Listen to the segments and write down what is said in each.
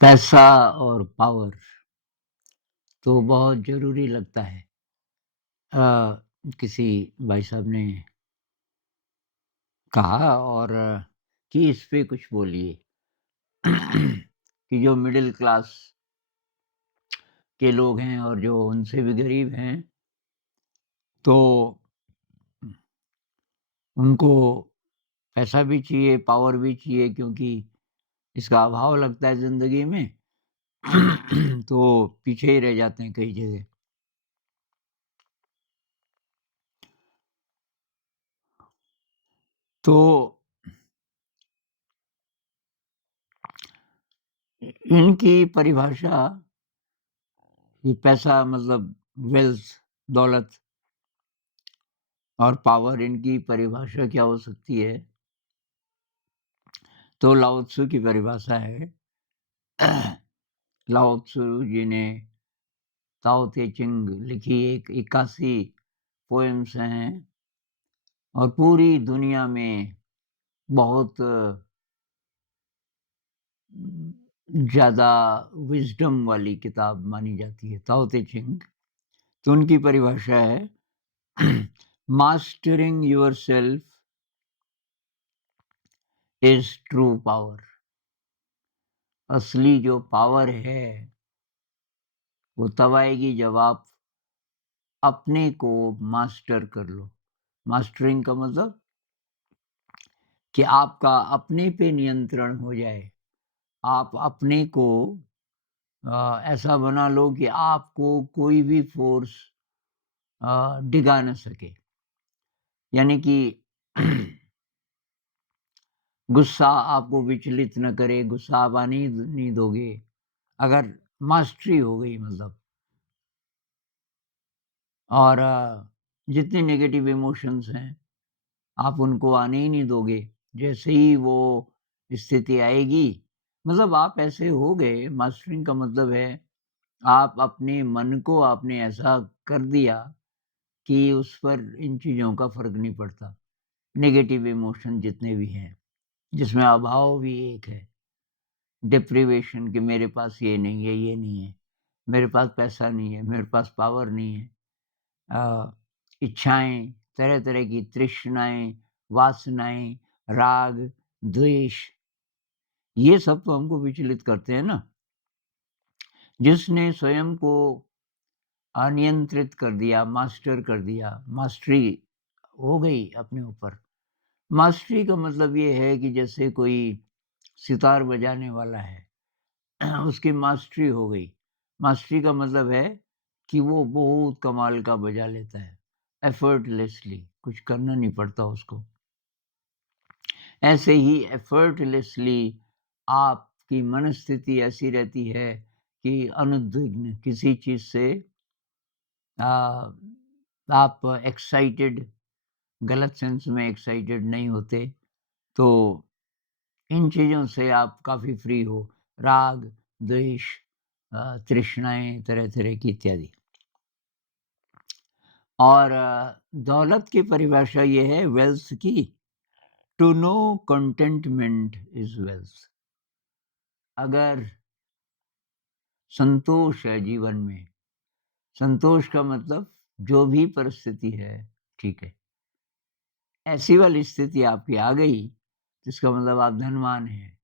पैसा और पावर तो बहुत ज़रूरी लगता है। किसी भाई साहब ने कहा और कि इस पे कुछ बोलिए कि जो मिडिल क्लास के लोग हैं और जो उनसे भी गरीब हैं, तो उनको पैसा भी चाहिए, पावर भी चाहिए क्योंकि इसका अभाव लगता है ज़िंदगी में, तो पीछे ही रह जाते हैं कई जगह। तो इनकी परिभाषा ये पैसा मतलब वेल्थ, दौलत और पावर इनकी परिभाषा क्या हो सकती है? तो लाओ त्सु की परिभाषा है लाओ त्सु जी ने ताओ ते चिंग लिखी एक 81 पोएम्स हैं और पूरी दुनिया में बहुत ज़्यादा विज़डम वाली किताब मानी जाती है, ताओ ते चिंग। तो उनकी परिभाषा है mastering yourself is true power. असली जो पावर है, वो तब आएगी जब आप अपने को मास्टर कर लो। मास्टरिंग का मतलब कि आपका अपने पे नियंत्रण हो जाए। आप अपने को ऐसा बना लो कि आपको कोई भी फ़ोर्स डिगा ना सके। यानी कि गुस्सा आपको विचलित ना करे, गुस्सा आप आने ही नहीं दोगे। अगर मास्टरी हो गई मतलब और जितने नेगेटिव इमोशंस हैं, आप उनको आने ही नहीं दोगे। जैसे ही वो स्थिति आएगी, मतलब आप ऐसे हो गए मास्टरिंग का मतलब है, आप अपने मन को आपने ऐसा कर दिया कि उस पर इन चीज़ों का फ़र्क नहीं पड़ता। नेगेटिव इमोशन जितने भी हैं, जिसमें अभाव भी एक है। डिप्रिवेशन कि मेरे पास ये नहीं है, ये नहीं है। मेरे पास पैसा नहीं है, मेरे पास पावर नहीं है। इच्छाएँ, तरह-तरह की तृष्णाएँ, वासनाएँ, राग, द्वेष, ये सब तो हमको विचलित करते हैं ना। जिसने स्वयं को अनियंत्रित कर दिया, मास्टर कर दिया, मास्टरी हो गई अपने ऊपर। मास्टरी का मतलब ये है कि जैसे कोई सितार बजाने वाला है, उसकी मास्टरी हो गई। मास्टरी का मतलब है कि वो बहुत कमाल का बजा लेता है, एफर्टलेसली, कुछ करना नहीं पड़ता उसको। ऐसे ही एफर्टलेसली आपकी मनस्थिति ऐसी रहती है कि अनुद्विग्न किसी चीज़ से अ, आप एक्साइटेड गलत सेंस में एक्साइटेड नहीं होते, तो इन चीज़ों से आप काफ़ी फ्री हो। राग, द्वेष, तृष्णाएँ तरह-तरह की इत्यादि। और दौलत की परिभाषा ये है वेल्थ की, to know contentment is wealth. अगर संतोष है जीवन में, संतोष का मतलब जो भी परिस्थिति है, ठीक है। ऐसी वाली स्थिति आपकी आ गई, जिसका मतलब आप धनवान हैं।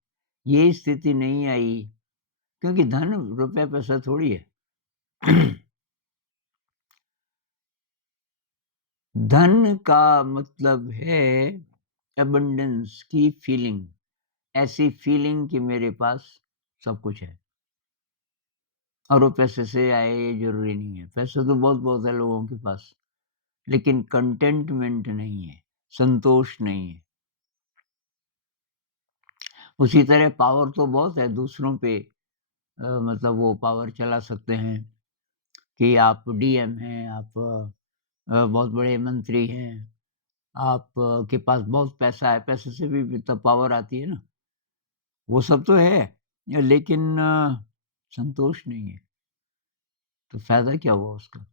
ये स्थिति नहीं आई क्योंकि धन रुपया-पैसा थोड़ी है। धन का मतलब है अबंडेंस की फीलिंग, ऐसी फीलिंग कि मेरे पास सब कुछ है और वो पैसे से आए ये ज़रूरी नहीं है। पैसा तो बहुत-बहुत है लोगों के पास, लेकिन कंटेंटमेंट नहीं है, संतोष नहीं है। उसी तरह पावर तो बहुत है दूसरों पे मतलब वो पावर चला सकते हैं कि आप डीएम हैं, आप बहुत बड़े मंत्री हैं, आप के पास बहुत पैसा है, पैसे से भी तब पावर आती है ना। वो सब तो है, लेकिन संतोष नहीं है, तो फ़ायदा क्या हुआ उसका?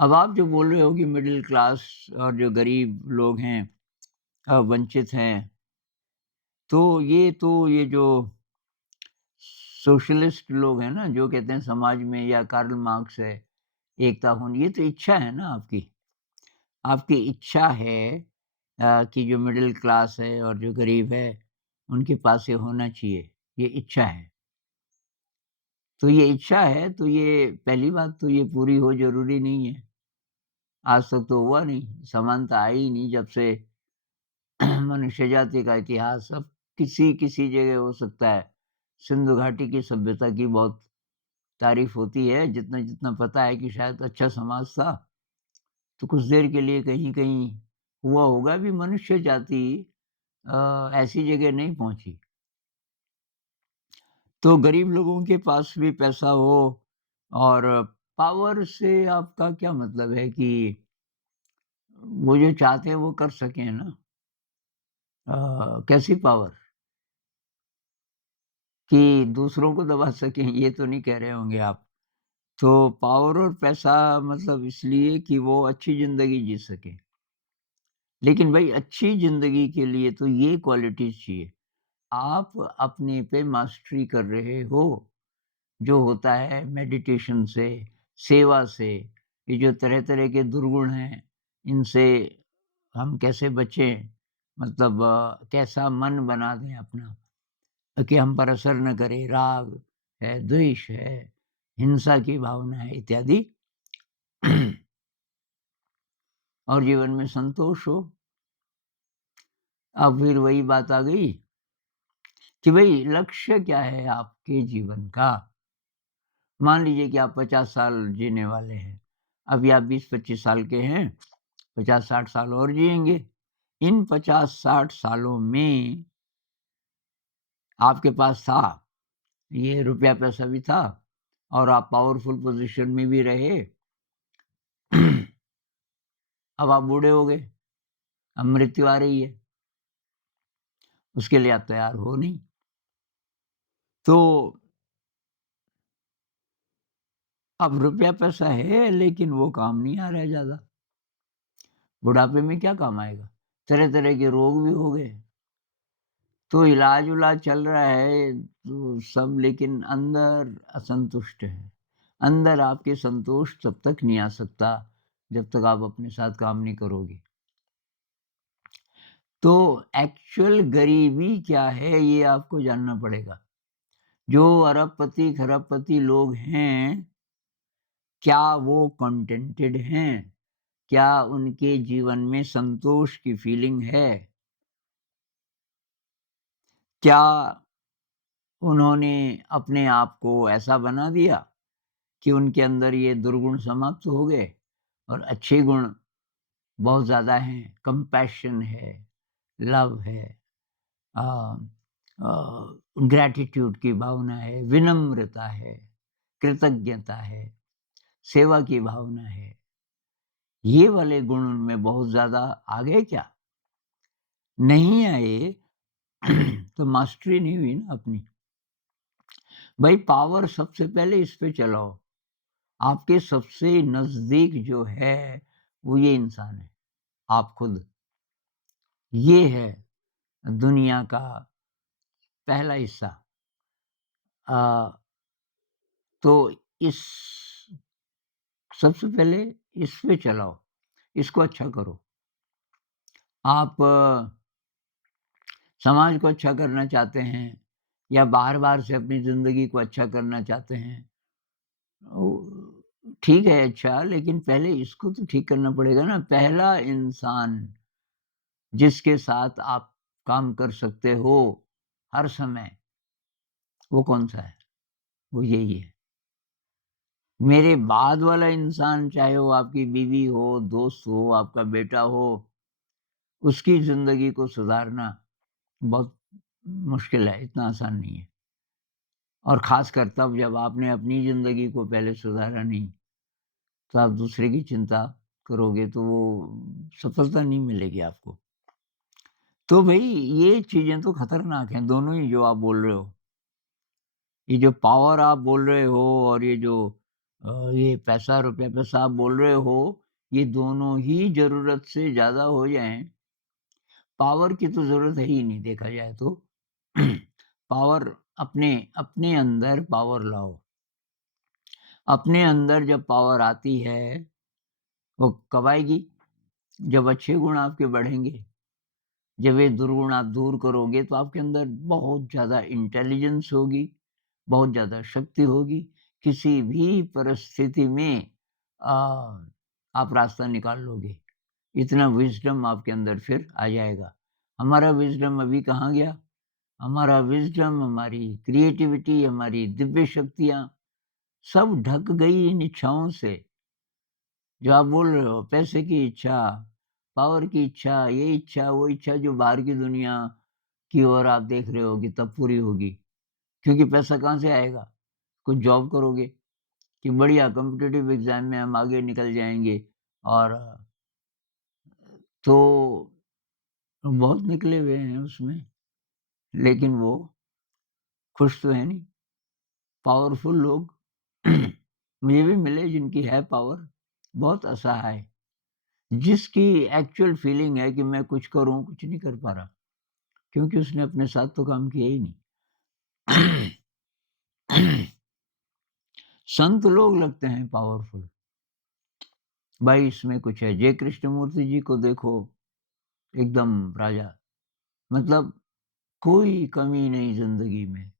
अब आप जो बोल रहे हो कि मिडल क्लास और जो गरीब लोग हैं वंचित हैं, तो ये जो सोशलिस्ट लोग हैं ना, जो कहते हैं समाज में, या कार्ल मार्क्स है, एकता होनी, ये तो इच्छा है ना आपकी। आपकी इच्छा है कि जो मिडल क्लास है और जो गरीब है, उनके पास ये होना चाहिए, ये इच्छा है। तो ये इच्छा है, तो ये पहली बात तो ये पूरी हो ज़रूरी नहीं है। आज तक तो हुआ नहीं, समानता आई ही नहीं जब से मनुष्य जाति का इतिहास। अब किसी-किसी जगह हो सकता है, सिंधु घाटी की सभ्यता की बहुत तारीफ़ होती है, जितना-जितना पता है कि शायद अच्छा समाज था, तो कुछ देर के लिए कहीं-कहीं हुआ होगा भी। मनुष्य जाति ऐसी जगह नहीं पहुँची। तो गरीब लोगों के पास भी पैसा हो, और पावर से आपका क्या मतलब है कि वो जो चाहते हैं वो कर सकें ना। कैसी पावर? कि दूसरों को दबा सकें, ये तो नहीं कह रहे होंगे आप। तो पावर और पैसा मतलब इसलिए कि वो अच्छी ज़िंदगी जी सकें। लेकिन भई अच्छी ज़िंदगी के लिए तो ये क्वालिटीज़ चाहिए। आप अपने पे मास्टरी कर रहे हो, जो होता है मेडिटेशन से, सेवा से, ये जो तरह-तरह के दुर्गुण हैं, इनसे हम कैसे बचें? मतलब कैसा मन बना दें अपना कि हम पर असर न करे, राग है, द्वेष है, हिंसा की भावना है इत्यादि। और जीवन में संतोष हो। अब फिर वही बात आ गई कि भई लक्ष्य क्या है आपके जीवन का? मान लीजिए कि आप 50 साल जीने वाले हैं। अभी आप 20-25 साल के हैं, 50-60 साल और जिएँगे। इन 50-60 सालों में आपके पास था, ये रुपया-पैसा भी था, और आप पावरफुल पोज़ीशन में भी रहे। अब आप बूढ़े हो गए, अब मृत्यु आ रही है, उसके लिए आप तैयार हो नहीं। तो अब रुपया-पैसा है, लेकिन वो काम नहीं आ रहा है ज़्यादा। बुढ़ापे में क्या काम आएगा? तरह-तरह के रोग भी हो गए। तो इलाज-विलाज चल रहा है, तो सब, लेकिन अंदर असंतुष्ट हैं। अंदर आपके संतोष तब तक नहीं आ सकता, जब तक आप अपने साथ काम नहीं करोगे। तो एक्चुअल गरीबी क्या है, ये आपको जानना पड़ेगा। जो अरबपति, खरबपति लोग हैं, क्या वो कंटेंटेड हैं? क्या उनके जीवन में संतोष की फीलिंग है? क्या उन्होंने अपने आप को ऐसा बना दिया कि उनके अंदर ये दुर्गुण समाप्त हो गए और अच्छे गुण बहुत ज़्यादा हैं? कंपैशन है, लव है, अ ग्रैटिट्यूड की भावना है, विनम्रता है, कृतज्ञता है, सेवा की भावना है। ये वाले गुण उनमें बहुत ज़्यादा आ गए क्या? नहीं आए, तो मास्टरी नहीं हुई ना अपनी। भाई पावर सबसे पहले इस पे चलाओ। आपके सबसे नज़दीक जो है, वो ये इंसान है, आप खुद। ये है दुनिया का पहला हिस्सा। अ, तो इस सबसे पहले इस पे चलाओ, इसको अच्छा करो। आप समाज को अच्छा करना चाहते हैं, या बाहर-बाहर से अपनी ज़िंदगी को अच्छा करना चाहते हैं, ओ ठीक है अच्छा, लेकिन पहले इसको तो ठीक करना पड़ेगा ना। पहला इंसान जिसके साथ आप काम कर सकते हो हर समय, वो कौन-सा है? वो यही है। मेरे बाद वाला इंसान, चाहे वो आपकी बीवी हो, दोस्त हो, आपका बेटा हो, उसकी ज़िंदगी को सुधारना बहुत मुश्किल है, इतना आसान नहीं है। और ख़ासकर तब जब आपने अपनी ज़िंदगी को पहले सुधारा नहीं, तो आप दूसरे की चिंता करोगे, तो वो सफलता नहीं मिलेगी आपको। तो भई ये चीज़ें तो खतरनाक हैं, दोनों ही जो आप बोल रहे हो। ये जो पावर आप बोल रहे हो, और ये जो ये पैसा, रुपया-पैसा आप बोल रहे हो, ये दोनों ही ज़रूरत से ज़्यादा हो जाएँ, पावर की तो ज़रूरत है ही नहीं देखा जाए तो। पावर अपने अपने अंदर पावर लाओ। अपने अंदर जब पावर आती है, वो कब आएगी? जब अच्छे गुण आपके बढ़ेंगे। जब ये दुर्गुण आप दूर करोगे तो आपके अंदर बहुत ज़्यादा इंटेलिजेंस होगी, बहुत ज़्यादा शक्ति होगी। किसी भी परिस्थिति में अ, आप रास्ता निकाल लोगे। इतना विज़डम आपके अंदर फिर आ जाएगा। हमारा विज़डम अभी कहाँ गया? हमारा विज़डम, हमारी क्रिएटिविटी, हमारी दिव्य शक्तियाँ सब ढक गई इन इच्छाओं से। जो आप बोल रहे हो, पैसे की इच्छा, पावर की इच्छा, ये इच्छा, वो इच्छा जो बाहर की दुनिया की ओर आप देख रहे हो कि तब पूरी होगी। क्योंकि पैसा कहाँ से आएगा? कुछ जॉब करोगे कि बढ़िया कॉम्पिटिटिव एग्ज़ाम में हम आगे निकल जाएँगे और तो बहुत निकले हुए हैं उसमें, लेकिन वो खुश तो है नहीं। पावरफुल लोग मुझे भी मिले जिनकी है पावर, बहुत असहाय, जिसकी एक्चुअल फीलिंग है कि मैं कुछ करूँ, कुछ नहीं कर पा रहा, क्योंकि उसने अपने साथ तो काम किया ही नहीं। संत लोग लगते हैं पावरफुल। भाई इसमें कुछ है। जय कृष्णमूर्ति जी को देखो, एकदम राजा, मतलब कोई कमी नहीं ज़िंदगी में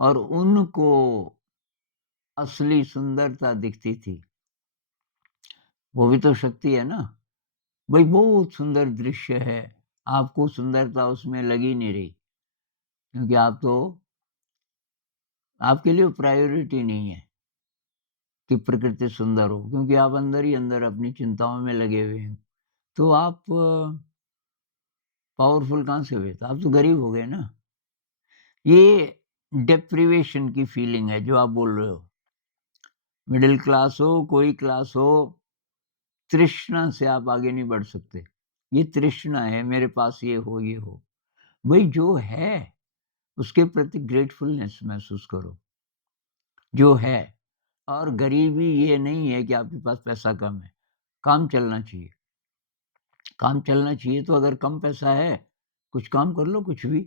और उनको असली सुंदरता दिखती थी। वो भी तो शक्ति है ना। भाई बहुत सुंदर दृश्य है, आपको सुंदरता उसमें लग ही नहीं रही, क्योंकि आप तो आपके लिए प्रायोरिटी नहीं है कि प्रकृति सुंदर हो, क्योंकि आप अंदर ही अंदर अपनी चिंताओं में लगे हुए हैं। तो आप पावरफुल कहाँ से हुए? तो आप तो गरीब हो गए ना। ये डेप्रिवेशन की फीलिंग है जो आप बोल रहे हो। मिडिल क्लास हो, कोई क्लास हो, तृष्णा से आप आगे नहीं बढ़ सकते। ये तृष्णा है, मेरे पास ये हो, ये हो। भई जो है, उसके प्रति ग्रेटफुलनेस महसूस करो, जो है। और गरीबी ये नहीं है कि आपके पास पैसा कम है, काम चलना चाहिए। काम चलना चाहिए तो अगर कम पैसा है, कुछ काम कर लो कुछ भी।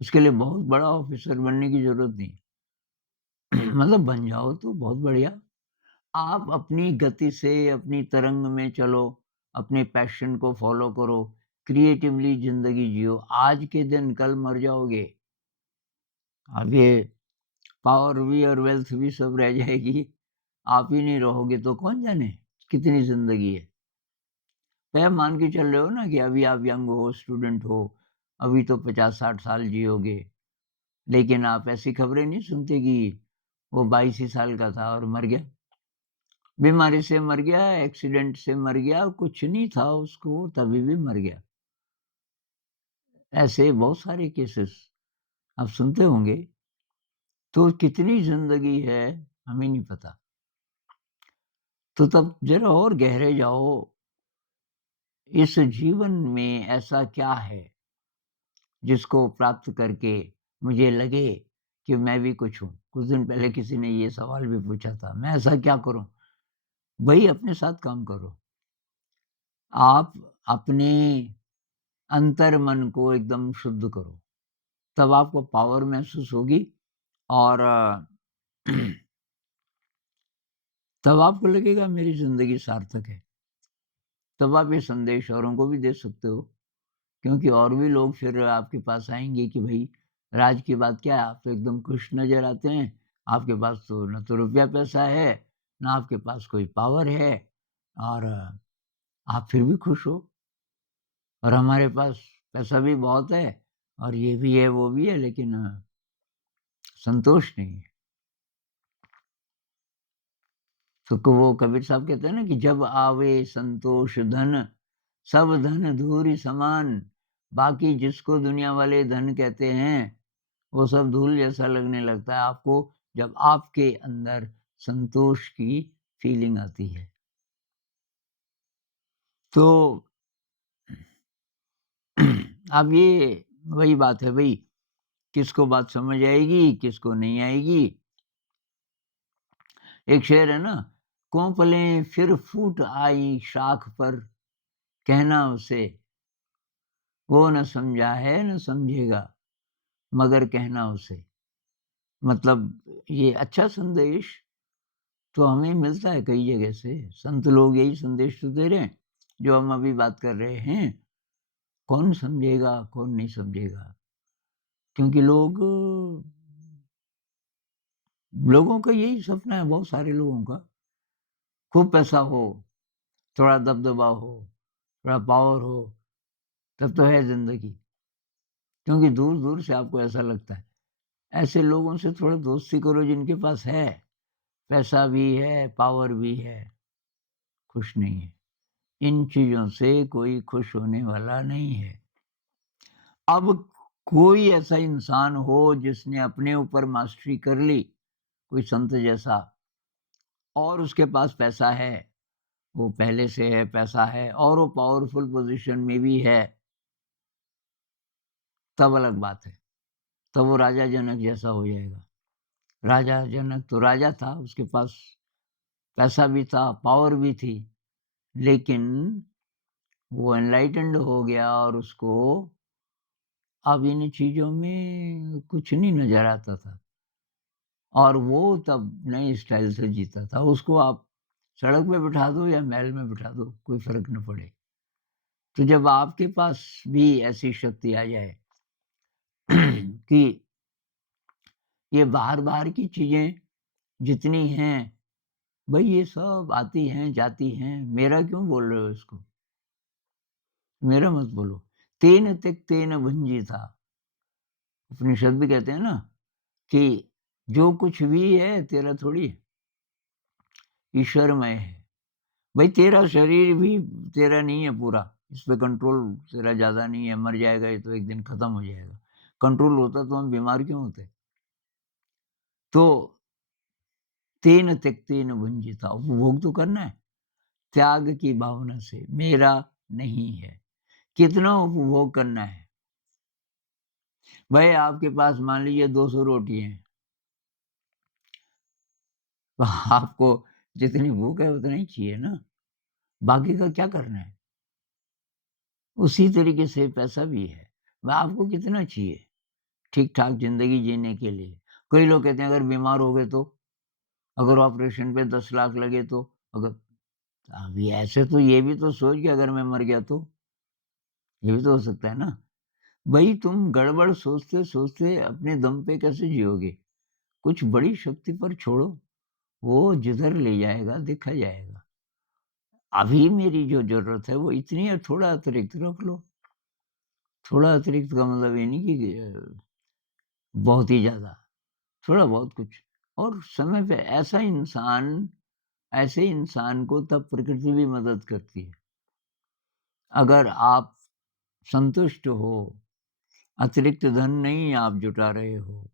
उसके लिए बहुत बड़ा ऑफ़िसर बनने की ज़रूरत नहीं। मतलब बन जाओ तो बहुत बढ़िया। आप अपनी गति से, अपनी तरंग में चलो, अपने पैशन को फ़ॉलो करो, क्रिएटिवली ज़िंदगी जियो। आज के दिन कल मर जाओगे। अब ये पावर भी और वेल्थ भी सब रह जाएगी। आप ही नहीं रहोगे तो कौन जाने कितनी ज़िंदगी है। तो आप मान के चल रहे हो ना कि अभी आप यंग हो, स्टूडेंट हो, अभी तो 50-60 साल जियोगे। लेकिन आप ऐसी खबरें नहीं सुनते कि वो 22 ही साल का था और मर गया। बीमारी से मर गया, एक्सीडेंट से मर गया, कुछ नहीं था उसको तभी भी मर गया। ऐसे बहुत सारे केसेस आप सुनते होंगे। तो कितनी ज़िंदगी है हमें नहीं पता। तो तब ज़रा और गहरे जाओ, इस जीवन में ऐसा क्या है जिसको प्राप्त करके मुझे लगे कि मैं भी कुछ हूँ। कुछ दिन पहले किसी ने ये सवाल भी पूछा था, मैं ऐसा क्या करूँ? भई अपने साथ काम करो। आप अपने अंतर्मन को एकदम शुद्ध करो, तब आपको पावर महसूस होगी और तब आपको लगेगा मेरी ज़िंदगी सार्थक है। तब आप ये संदेश औरों को भी दे सकते हो, क्योंकि और भी लोग फिर आपके पास आएँगे कि भई राज की बात क्या है, आप तो एकदम खुश नज़र आते हैं, आपके पास तो ना तो रुपया पैसा है, ना आपके पास कोई पावर है और आप फिर भी खुश हो। और हमारे पास पैसा भी बहुत है और ये भी है, वो भी है, लेकिन संतोष नहीं है। तो वो कबीर साहब कहते हैं ना कि जब आवे संतोष धन, सब धन धूरि समान। बाकी जिसको दुनिया वाले धन कहते हैं, वो सब धूल जैसा लगने लगता है आपको, जब आपके अंदर संतोष की फीलिंग आती है। तो अब ये वही बात है भई, किसको बात समझ आएगी, किसको नहीं आएगी। एक शेर है ना, कोंपलें फिर फूट आई शाख पर, कहना उसे, वो न समझा है न समझेगा। मगर कहना उसे। मतलब ये अच्छा संदेश तो हमें मिलता है कई जगह से। संत लोग यही संदेश तो दे रहे हैं, जो हम अभी बात कर रहे हैं। कौन समझेगा, कौन नहीं समझेगा? क्योंकि लोगों का यही सपना है, बहुत सारे लोगों का। खूब पैसा हो, थोड़ा दबदबा हो, थोड़ा पावर हो, तब तो है ज़िंदगी। क्योंकि दूर-दूर से आपको ऐसा लगता है। ऐसे लोगों से थोड़ा दोस्ती करो जिनके पास है, पैसा भी है, पावर भी है, खुश नहीं है। इन चीज़ों से कोई खुश होने वाला नहीं है। अब कोई ऐसा इंसान हो जिसने अपने ऊपर मास्टरी कर ली, कोई संत जैसा, और उसके पास पैसा है, वो पहले से है, पैसा है और वो पावरफुल पोज़ीशन में भी है, तब अलग बात है। तब वो राजा जनक जैसा हो जाएगा। राजा जनक तो राजा था, उसके पास पैसा भी था, पावर भी थी, लेकिन वो एनलाइटेंड हो गया और उसको अब इन चीज़ों में कुछ नहीं नज़र आता था। और वो तब नए स्टाइल से जीता था। उसको आप सड़क पे बिठा दो या महल में बिठा दो, कोई फ़र्क ना पड़े। तो जब आपके पास भी ऐसी शक्ति आ जाए कि ये बाहर-बाहर की चीज़ें जितनी हैं, भई ये सब आती हैं, जाती हैं, मेरा क्यों बोल रहे हो इसको? मेरा मत बोलो। तेन त्यक्तेन भुंजीथा। उपनिषद भी कहते हैं ना कि जो कुछ भी है तेरा थोड़ी है, ईश्वरमय है। भाई तेरा शरीर भी तेरा नहीं है पूरा, इस पे कंट्रोल तेरा ज़्यादा नहीं है, मर जाएगा ये तो एक दिन खत्म हो जाएगा। कंट्रोल होता तो हम बीमार क्यों होते? तो तेन त्यक्तेन भुंजीता, उपभोग तो करना है, त्याग की भावना से, मेरा नहीं है। कितना उपभोग करना है? भाई आपके पास मान लीजिए 200 रोटी हैं, तो आपको जितनी भूख है उतना ही चाहिए ना, बाकी का क्या करना है? उसी तरीके से पैसा भी है, वह आपको कितना चाहिए? ठीक-ठाक ज़िंदगी जीने के लिए। कई लोग कहते हैं अगर बीमार हो गए तो? अगर ऑपरेशन पे 10 लाख लगे तो? अगर अभी ऐसे तो ये भी तो सोच कि अगर मैं मर गया तो? ये भी तो हो सकता है ना? भई तुम गड़बड़ सोचते-सोचते अपने दम पे कैसे जियोगे? कुछ बड़ी शक्ति पर छोड़ो, वो जिधर ले जाएगा देखा जाएगा। अभी मेरी जो ज़रूरत है वो इतनी है, थोड़ा अतिरिक्त रख लो। थोड़ा अतिरिक्त का मतलब ये नहीं कि बहुत ही ज़्यादा, थोड़ा बहुत कुछ। और समय पे ऐसे इंसान को तब प्रकृति भी मदद करती है। अगर आप संतुष्ट हो, अतिरिक्त धन नहीं आप जुटा रहे हो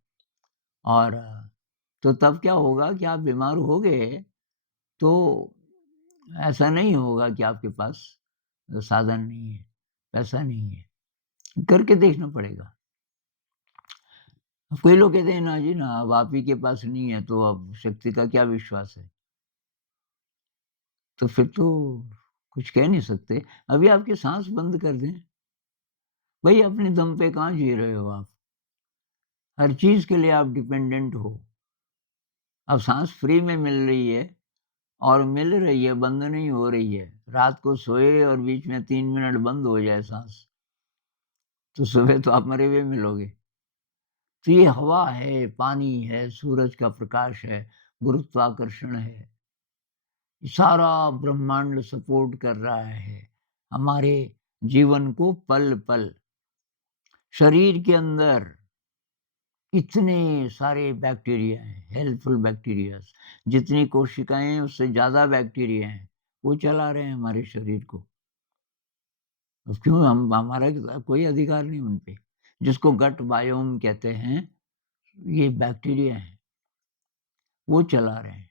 और तो तब क्या होगा कि आप बीमार हो गए, तो ऐसा नहीं होगा कि आपके पास साधन नहीं है, पैसा नहीं है, करके देखना पड़ेगा। अब कई लोग कहते हैं ना जी ना, अब आप ही के पास नहीं है तो अब शक्ति का क्या विश्वास है? तो फिर तो कुछ कह नहीं सकते। अभी आपकी साँस बंद कर दें, भई अपने दम पे कहाँ जी रहे हो आप? हर चीज़ के लिए आप डिपेंडेंट हो। अब साँस फ्री में मिल रही है और मिल रही है, बंद नहीं हो रही है। रात को सोए और बीच में 3 मिनट बंद हो जाए साँस, तो सुबह तो आप मरे हुए मिलोगे। तो ये हवा है, पानी है, सूरज का प्रकाश है, गुरुत्वाकर्षण है, सारा ब्रह्मांड सपोर्ट कर रहा है हमारे जीवन को पल-पल। शरीर के अंदर इतने सारे बैक्टीरिया हैं, हेल्पफुल बैक्टीरियाज़, जितनी कोशिकाएँ हैं उससे ज़्यादा बैक्टीरिया हैं, वो चला रहे हैं हमारे शरीर को। अब क्यों हम हमारा कोई अधिकार नहीं उन पे। जिसको गट बायोम कहते हैं, ये बैक्टीरिया हैं, वो चला रहे हैं।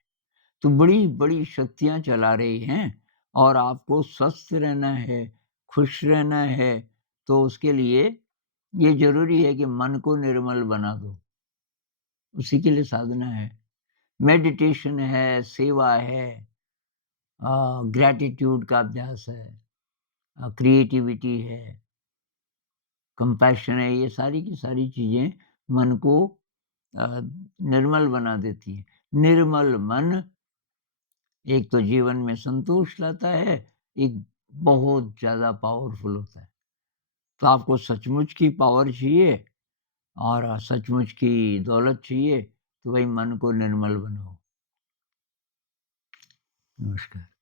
तो बड़ी-बड़ी शक्तियाँ चला रही हैं और आपको स्वस्थ रहना है, खुश रहना है, तो उसके लिए ये ज़रूरी है कि मन को निर्मल बना दो, उसी के लिए साधना है। मेडिटेशन है, सेवा है, ग्रैटिट्यूड का अभ्यास है, क्रिएटिविटी है, कंपैशन है, ये सारी की सारी चीज़ें मन को निर्मल बना देती है। निर्मल मन एक तो जीवन में संतोष लाता है, एक बहुत ज़्यादा पावरफुल होता है। तो आपको सचमुच की पावर चाहिए और सचमुच की दौलत चाहिए, तो भाई मन को निर्मल बनाओ। नमस्कार।